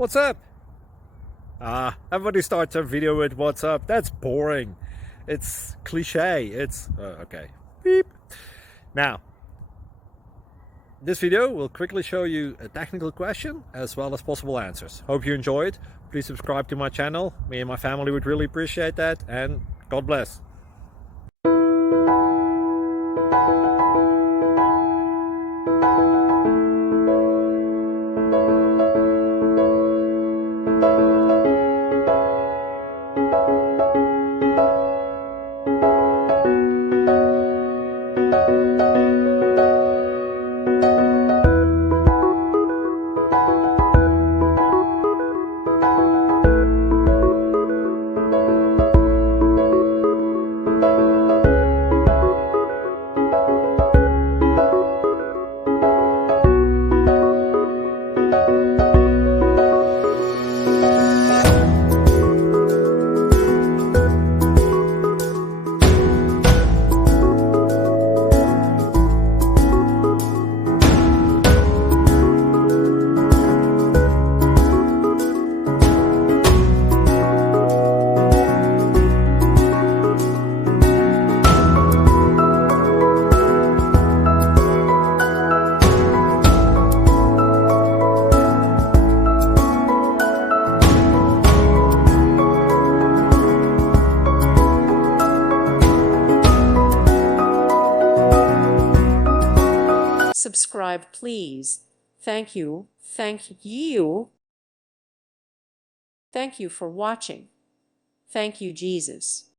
What's up? Everybody starts a video with what's up. That's boring. It's cliche. It's okay. Beep. Now, this video will quickly show you a technical question as well as possible answers. Hope you enjoy it. Please subscribe to my channel. Me and my family would really appreciate that, and God bless. Subscribe, please. Thank you. Thank you. Thank you for watching. Thank you, Jesus.